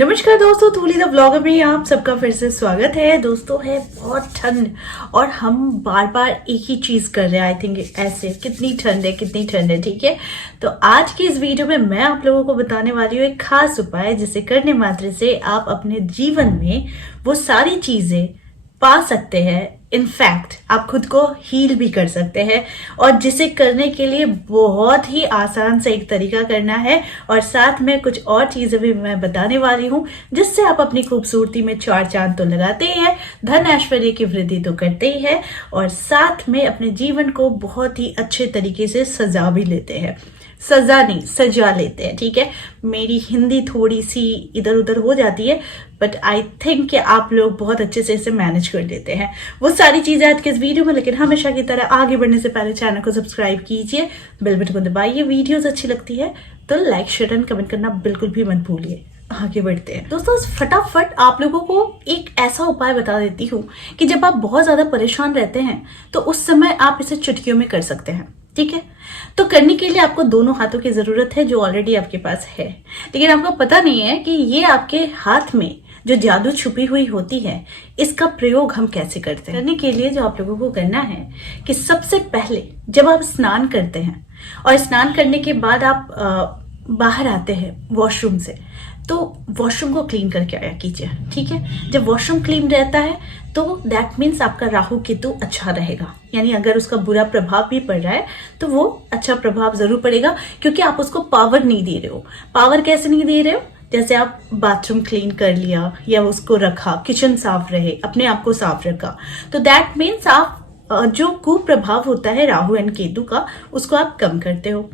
नमस्कार दोस्तों, थूली the blogger में आप सबका फिर से स्वागत है। दोस्तों है बहुत ठंड और हम बार बार एक ही चीज कर रहे हैं। आई थिंक ऐसे कितनी ठंड है। ठीक है, तो आज की इस वीडियो में मैं आप लोगों को बताने वाली हूँ एक खास उपाय जिसे करने मात्र से आप अपने जीवन में वो सारी चीजें पा सकते हैं। इनफैक्ट आप खुद को हील भी कर सकते हैं और जिसे करने के लिए बहुत ही आसान से एक तरीका करना है और साथ में कुछ और चीजें भी मैं बताने वाली हूँ जिससे आप अपनी खूबसूरती में चार चांद तो लगाते ही है, धन ऐश्वर्य की वृद्धि तो करते ही है और साथ में अपने जीवन को बहुत ही अच्छे तरीके से सजा भी लेते हैं। सजा नहीं, सजा लेते हैं। ठीक है, मेरी हिंदी थोड़ी सी इधर उधर हो जाती है बट आई थिंक कि आप लोग बहुत अच्छे से इसे मैनेज कर लेते हैं। वो सारी चीजें आज के इस वीडियो में, लेकिन हमेशा की तरह आगे बढ़ने से पहले चैनल को सब्सक्राइब कीजिए, बेल बटन को दबाइए। वीडियोस अच्छी लगती है तो लाइक शेयर एंड कमेंट करना बिल्कुल भी मत भूलिए। आगे बढ़ते हैं दोस्तों, फटाफट आप लोगों को एक ऐसा उपाय बता देती हूँ कि जब आप बहुत ज्यादा परेशान रहते हैं तो उस समय आप इसे चुटकियों में कर सकते हैं। ठीक है, तो करने के लिए आपको दोनों हाथों की जरूरत है जो ऑलरेडी आपके पास है, लेकिन आपको पता नहीं है कि ये आपके हाथ में जो जादू छुपी हुई होती है इसका प्रयोग हम कैसे करते हैं। करने के लिए जो आप लोगों को करना है कि सबसे पहले जब आप स्नान करते हैं और स्नान करने के बाद आप बाहर आते हैं वॉशरूम से, तो वॉशरूम को क्लीन करके आया कीजिए। ठीक है, जब वॉशरूम क्लीन रहता है तो दैट मीन्स आपका राहु केतु अच्छा रहेगा, यानी अगर उसका बुरा प्रभाव भी पड़ रहा है तो वो अच्छा प्रभाव जरूर पड़ेगा क्योंकि आप उसको पावर नहीं दे रहे हो। पावर कैसे नहीं दे रहे हो? जैसे आप बाथरूम क्लीन कर लिया या उसको रखा, किचन साफ रहे, अपने आप को साफ रखा, तो दैट मीन्स आप जो कुप्रभाव होता है राहु एंड केतु का उसको आप कम करते हो।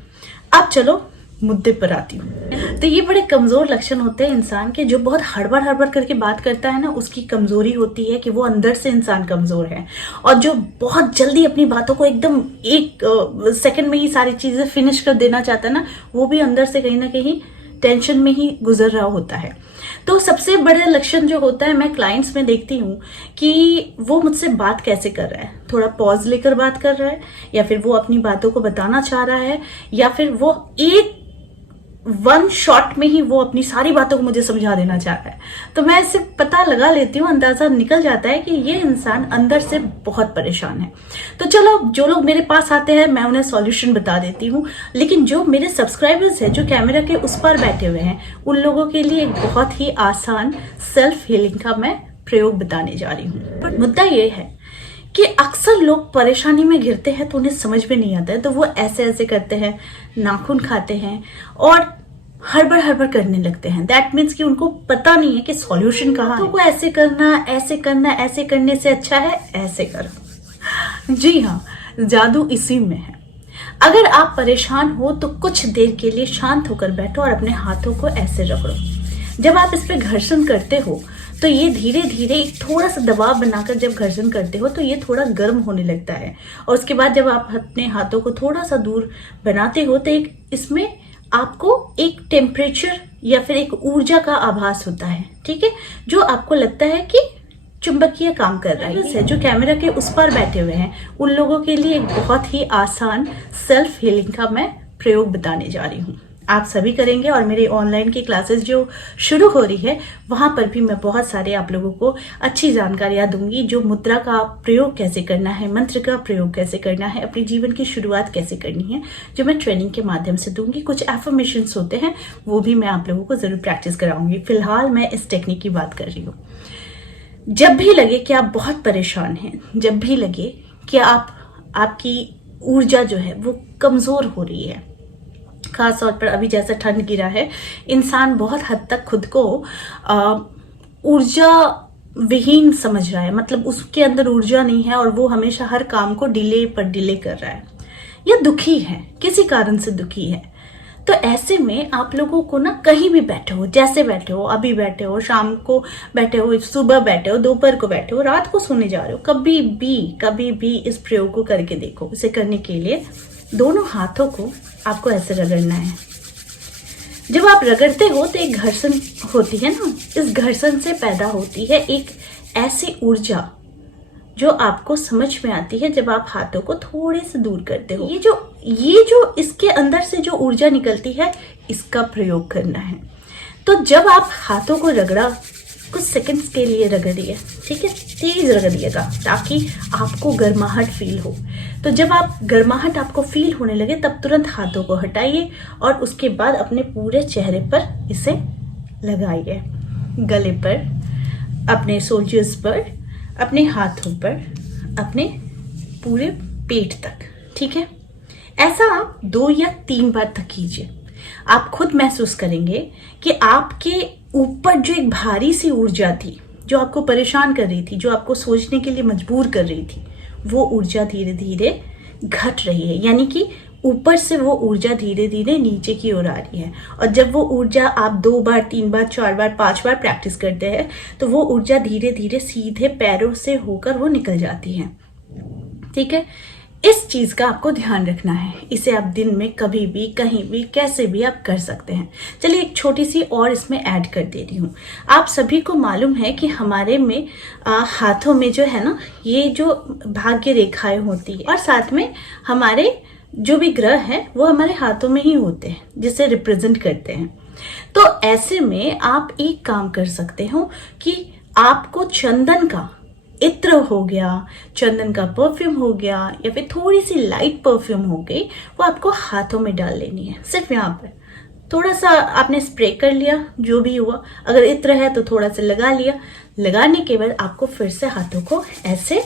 अब चलो मुद्दे पर आती हूँ। तो ये बड़े कमजोर लक्षण होते हैं इंसान के। जो बहुत हड़बड़ करके बात करता है ना, उसकी कमजोरी होती है कि वो अंदर से इंसान कमजोर है। और जो बहुत जल्दी अपनी बातों को एकदम एक सेकंड में ही सारी चीजें फिनिश कर देना चाहता है ना, वो भी अंदर से कहीं ना कहीं टेंशन में ही गुजर रहा होता है। तो सबसे बड़ा लक्षण जो होता है, मैं क्लाइंट्स में देखती हूँ कि वो मुझसे बात कैसे कर रहा है, थोड़ा पॉज लेकर बात कर रहा है, या फिर वो अपनी बातों को बताना चाह रहा है, या फिर वो एक वन शॉट में ही वो अपनी सारी बातों को मुझे समझा देना चाह रहा है। तो मैं इससे पता लगा लेती हूँ, अंदाजा निकल जाता है कि ये इंसान अंदर से बहुत परेशान है। तो चलो, जो लोग मेरे पास आते हैं मैं उन्हें सॉल्यूशन बता देती हूँ, लेकिन जो मेरे सब्सक्राइबर्स हैं जो कैमरा के उस पार बैठे हुए हैं, उन लोगों के लिए एक बहुत ही आसान सेल्फ हीलिंग का मैं प्रयोग बताने जा रही हूँ। बट मुद्दा ये है कि अक्सर लोग परेशानी में घिरते हैं तो उन्हें समझ में नहीं आता है, तो वो ऐसे ऐसे करते हैं, नाखून खाते हैं और हड़बड़ करने लगते हैं। दैट मीन्स कि उनको पता नहीं है कि सॉल्यूशन कहाँ है। तो वो ऐसे करना, ऐसे करने से अच्छा है ऐसे करो। जी हाँ, जादू इसी में है। अगर आप परेशान हो तो कुछ देर के लिए शांत होकर बैठो और अपने हाथों को ऐसे रगड़ो। जब आप इस पे घर्षण करते हो तो ये धीरे धीरे एक थोड़ा सा दबाव बनाकर जब घर्षण करते हो तो ये थोड़ा गर्म होने लगता है, और उसके बाद जब आप अपने हाथों को थोड़ा सा दूर बनाते हो तो एक इसमें आपको एक टेम्परेचर या फिर एक ऊर्जा का आभास होता है। ठीक है, जो आपको लगता है कि चुंबकीय काम कर रहा है। जो कैमरा के उस पर बैठे हुए हैं उन लोगों के लिए एक बहुत ही आसान सेल्फ हीलिंग का मैं प्रयोग बताने जा रही हूँ। आप सभी करेंगे और मेरी ऑनलाइन की क्लासेस जो शुरू हो रही है वहां पर भी मैं बहुत सारे आप लोगों को अच्छी जानकारियां दूंगी, जो मुद्रा का प्रयोग कैसे करना है, मंत्र का प्रयोग कैसे करना है, अपने जीवन की शुरुआत कैसे करनी है, जो मैं ट्रेनिंग के माध्यम से दूंगी। कुछ एफर्मेशंस होते हैं वो भी मैं आप लोगों को जरूर प्रैक्टिस कराऊंगी। फिलहाल मैं इस टेक्निक की बात कर रही हूँ। जब भी लगे कि आप बहुत परेशान हैं, जब भी लगे कि आपकी ऊर्जा जो है वो कमजोर हो रही है, खास तौर पर अभी जैसा ठंड गिरा है, इंसान बहुत हद तक खुद को ऊर्जा विहीन समझ रहा है, मतलब उसके अंदर ऊर्जा नहीं है और वो हमेशा हर काम को डिले पर डिले कर रहा है या दुखी है, किसी कारण से दुखी है। तो ऐसे में आप लोगों को ना, कहीं भी बैठे हो, जैसे बैठे हो, अभी बैठे हो, शाम को बैठे हो, सुबह बैठे हो, दोपहर को बैठे हो, रात को सोने जा रहे हो, कभी भी इस प्रयोग को करके देखो। इसे करने के लिए दोनों हाथों को आपको ऐसे रगड़ना है। जब आप रगड़ते हो तो एक घर्षण होती है ना, इस घर्षण से पैदा होती है एक ऐसी ऊर्जा जो आपको समझ में आती है जब आप हाथों को थोड़े से दूर करते हो। ये जो इसके अंदर से जो ऊर्जा निकलती है, इसका प्रयोग करना है। तो जब आप हाथों को रगड़ा, कुछ सेकंड्स के लिए रगड़िए, ठीक है, तेज रगड़िएगा ताकि आपको गर्माहट फील हो। तो जब आप गर्माहट आपको फील होने लगे तब तुरंत हाथों को हटाइए और उसके बाद अपने पूरे चेहरे पर इसे लगाइए, गले पर, अपने शोल्डर्स पर, अपने हाथों पर, अपने पूरे पेट तक, ठीक है। ऐसा आप 2 या 3 बार तक कीजिए। आप खुद महसूस करेंगे कि आपके ऊपर जो एक भारी सी ऊर्जा थी, जो आपको परेशान कर रही थी, जो आपको सोचने के लिए मजबूर कर रही थी, वो ऊर्जा धीरे धीरे घट रही है। यानी कि ऊपर से वो ऊर्जा धीरे धीरे नीचे की ओर आ रही है। और जब वो ऊर्जा आप 2 बार, 3 बार, 4 बार, 5 बार प्रैक्टिस करते हैं तो वो ऊर्जा धीरे धीरे सीधे पैरों से होकर वो निकल जाती है, ठीक है। इस चीज का आपको ध्यान रखना है। इसे आप दिन में कभी भी, कहीं भी, कैसे भी आप कर सकते हैं। चलिए एक छोटी सी और इसमें ऐड कर दे रही हूँ। आप सभी को मालूम है कि हमारे में हाथों में जो है ना, ये जो भाग्य रेखाएं होती है और साथ में हमारे जो भी ग्रह हैं वो हमारे हाथों में ही होते हैं, जिसे रिप्रेजेंट करते हैं। तो ऐसे में आप एक काम कर सकते हो कि आपको चंदन का इत्र हो गया, चंदन का परफ्यूम हो गया, या फिर थोड़ी सी लाइट परफ्यूम हो गई, वो आपको हाथों में डाल लेनी है। सिर्फ यहाँ पर थोड़ा सा आपने स्प्रे कर लिया, जो भी हुआ। अगर इत्र है तो थोड़ा सा लगा लिया। लगाने के बाद आपको फिर से हाथों को ऐसे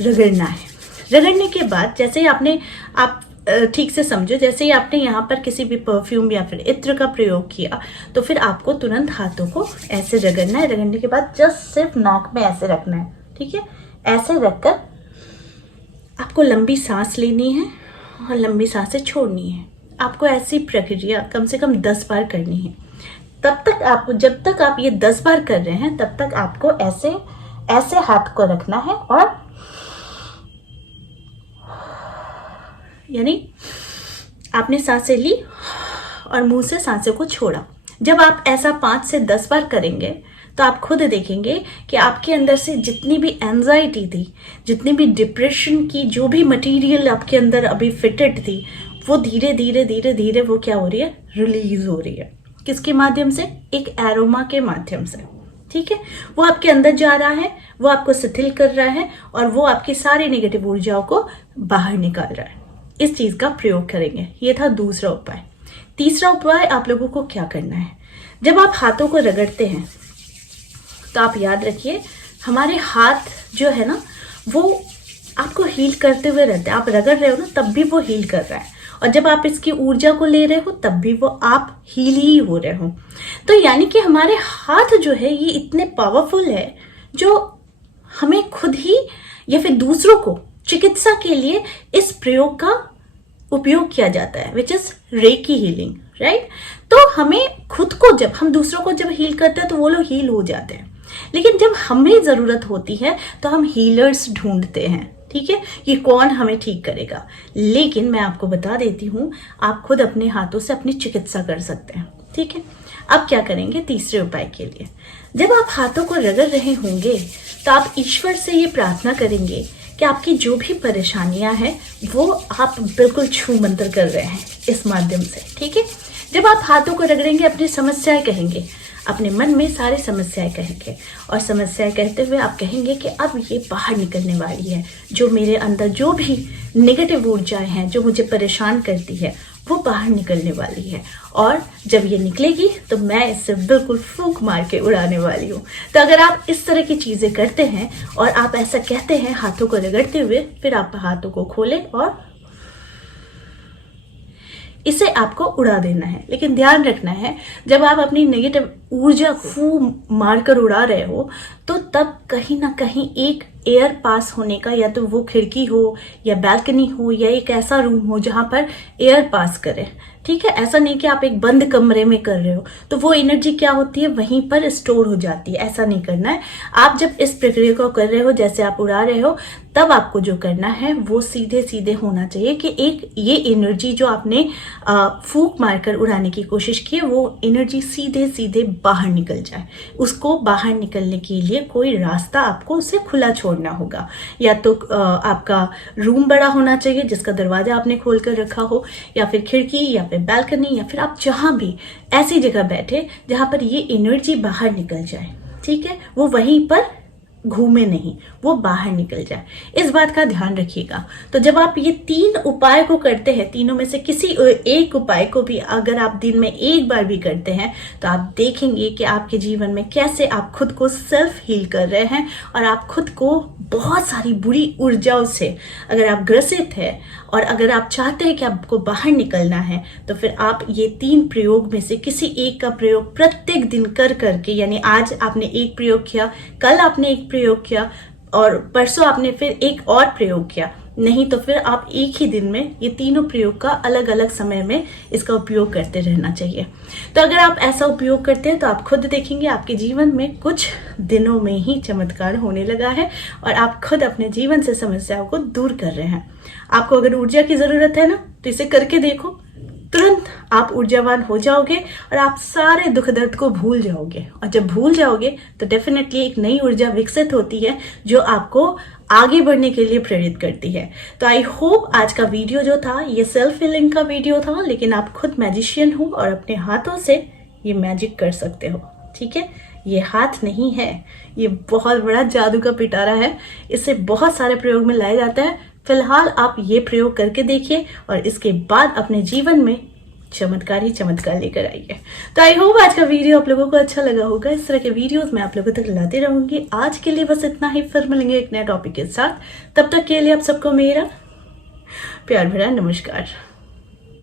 रगड़ना है। रगड़ने के बाद जैसे ही आप ठीक से समझो, जैसे ही आपने यहाँ पर किसी भी परफ्यूम या फिर इत्र का प्रयोग किया तो फिर आपको तुरंत हाथों को ऐसे रगड़ना है। रगड़ने के बाद जस्ट सिर्फ नाक में ऐसे रखना है, ठीक है। ऐसे रखकर आपको लंबी सांस लेनी है और लंबी सांसें छोड़नी है। आपको ऐसी प्रक्रिया कम से कम 10 बार करनी है। तब तक आपको, जब तक आप ये 10 बार कर रहे हैं तब तक आपको ऐसे ऐसे हाथ को रखना है और यानी आपने सांसें ली और मुंह से सांसों को छोड़ा। जब आप ऐसा 5 से 10 बार करेंगे तो आप खुद देखेंगे कि आपके अंदर से जितनी भी एंजाइटी थी, जितनी भी डिप्रेशन की जो भी मटेरियल आपके अंदर अभी फिटेड थी, वो धीरे धीरे धीरे धीरे वो क्या हो रही है, रिलीज हो रही है। किसके माध्यम से? एक एरोमा के माध्यम से, ठीक है। वो आपके अंदर जा रहा है, वो आपको शिथिल कर रहा है और वो आपकी सारी नेगेटिव ऊर्जाओं को बाहर निकाल रहा है। इस चीज का प्रयोग करेंगे। ये था दूसरा उपाय। तीसरा उपाय आप लोगों को क्या करना है, जब आप हाथों को रगड़ते हैं तो आप याद रखिए, हमारे हाथ जो है ना वो आपको हील करते हुए रहते हैं। आप रगड़ रहे हो ना तब भी वो हील कर रहा है, और जब आप इसकी ऊर्जा को ले रहे हो तब भी वो आप हील ही हो रहे हो। तो यानी कि हमारे हाथ जो है ये इतने पावरफुल है, जो हमें खुद ही या फिर दूसरों को चिकित्सा के लिए इस प्रयोग का उपयोग किया जाता है, which is recce healing, right. तो हमें खुद को, जब हम दूसरों को जब हील करते हैं तो वो लोग हील हो जाते हैं, लेकिन जब हमें जरूरत होती है तो हम हीलर्स ढूंढते हैं, ठीक है। ये कौन हमें ठीक करेगा, लेकिन मैं आपको बता देती हूँ, आप खुद अपने हाथों से अपनी चिकित्सा कर सकते हैं, ठीक है। अब क्या करेंगे तीसरे उपाय के लिए, जब आप हाथों को रगड़ रहे होंगे तो आप ईश्वर से ये प्रार्थना करेंगे कि आपकी जो भी परेशानियां हैं वो आप बिल्कुल छू मंत्र कर रहे हैं इस माध्यम से, ठीक है। जब आप हाथों को रगड़ेंगे अपनी समस्याएं कहेंगे, अपने मन में सारी समस्याएं कहेंगे, और समस्याएं कहते हुए आप कहेंगे कि अब ये बाहर निकलने वाली है। जो मेरे अंदर जो भी नेगेटिव ऊर्जाएं हैं जो मुझे परेशान करती है वो बाहर निकलने वाली है, और जब ये निकलेगी तो मैं इससे बिल्कुल फूंक मार के उड़ाने वाली हूँ। तो अगर आप इस तरह की चीजें करते हैं और आप ऐसा कहते हैं हाथों को रगड़ते हुए, फिर आप हाथों को खोलें और इसे आपको उड़ा देना है। लेकिन ध्यान रखना है, जब आप अपनी नेगेटिव ऊर्जा फूंक मारकर उड़ा रहे हो तो तब कहीं ना कहीं एक एयर पास होने का, या तो वो खिड़की हो या बैल्कनी हो या एक ऐसा रूम हो जहां पर एयर पास करे, ठीक है। ऐसा नहीं कि आप एक बंद कमरे में कर रहे हो तो वो एनर्जी क्या होती है वहीं पर स्टोर हो जाती है, ऐसा नहीं करना है। आप जब इस प्रक्रिया को कर रहे हो, जैसे आप उड़ा रहे हो, तब आपको जो करना है वो सीधे सीधे होना चाहिए कि एक ये एनर्जी जो आपने फूंक मारकर उड़ाने की कोशिश की है वो एनर्जी सीधे सीधे बाहर निकल जाए। उसको बाहर निकलने के लिए कोई रास्ता आपको उसे खुला छोड़ना होगा, या तो आपका रूम बड़ा होना चाहिए जिसका दरवाजा आपने खोल कर रखा हो, या फिर खिड़की या पे बालकनी या फिर आप जहां भी ऐसी जगह बैठे जहां पर ये एनर्जी बाहर निकल जाए, ठीक है, वो वहीं पर घूमे नहीं, वो बाहर निकल जाए, इस बात का ध्यान रखिएगा। तो जब आप ये 3 उपाय को करते हैं, तीनों में से किसी एक उपाय को भी अगर आप दिन में एक बार भी करते हैं तो आप देखेंगे कि आपके जीवन में कैसे आप खुद को सेल्फ हील कर रहे हैं और आप खुद को बहुत सारी बुरी ऊर्जाओं से अगर आप ग्रसित है और अगर आप चाहते हैं कि आपको बाहर निकलना है तो फिर आप ये 3 प्रयोग में से किसी एक का प्रयोग प्रत्येक दिन कर करके, यानी आज आपने एक प्रयोग किया, कल आपने एक प्रयोग किया और परसों आपने फिर एक और प्रयोग किया, नहीं तो फिर आप एक ही दिन में ये तीनों प्रयोग का अलग अलग समय में इसका उपयोग करते रहना चाहिए। तो अगर आप ऐसा उपयोग करते हैं तो आप खुद देखेंगे आपके जीवन में कुछ दिनों में ही चमत्कार होने लगा है और आप खुद अपने जीवन से समस्याओं को दूर कर रहे हैं। आपको अगर ऊर्जा की जरूरत है ना तो इसे करके देखो, तुरंत आप ऊर्जावान हो जाओगे और आप सारे दुख दर्द को भूल जाओगे। और जब भूल जाओगे तो डेफिनेटली एक नई ऊर्जा विकसित होती है जो आपको आगे बढ़ने के लिए प्रेरित करती है। तो आई होप आज का वीडियो जो था ये सेल्फ हीलिंग का वीडियो था, लेकिन आप खुद मैजिशियन हो और अपने हाथों से ये मैजिक कर सकते हो, ठीक है। ये हाथ नहीं है, ये बहुत बड़ा जादू का पिटारा है, इसे बहुत सारे प्रयोग में लाया जाता है। फिलहाल आप ये प्रयोग करके देखिए और इसके बाद अपने जीवन में चमत्कार ही चमत्कार लेकर आइए। तो आई होप आज का वीडियो आप लोगों को अच्छा लगा होगा। इस तरह के वीडियोस मैं आप लोगों तक लाते रहूंगी। आज के लिए बस इतना ही, फिर मिलेंगे एक नए टॉपिक के साथ। तब तक के लिए आप सबको मेरा प्यार भरा नमस्कार।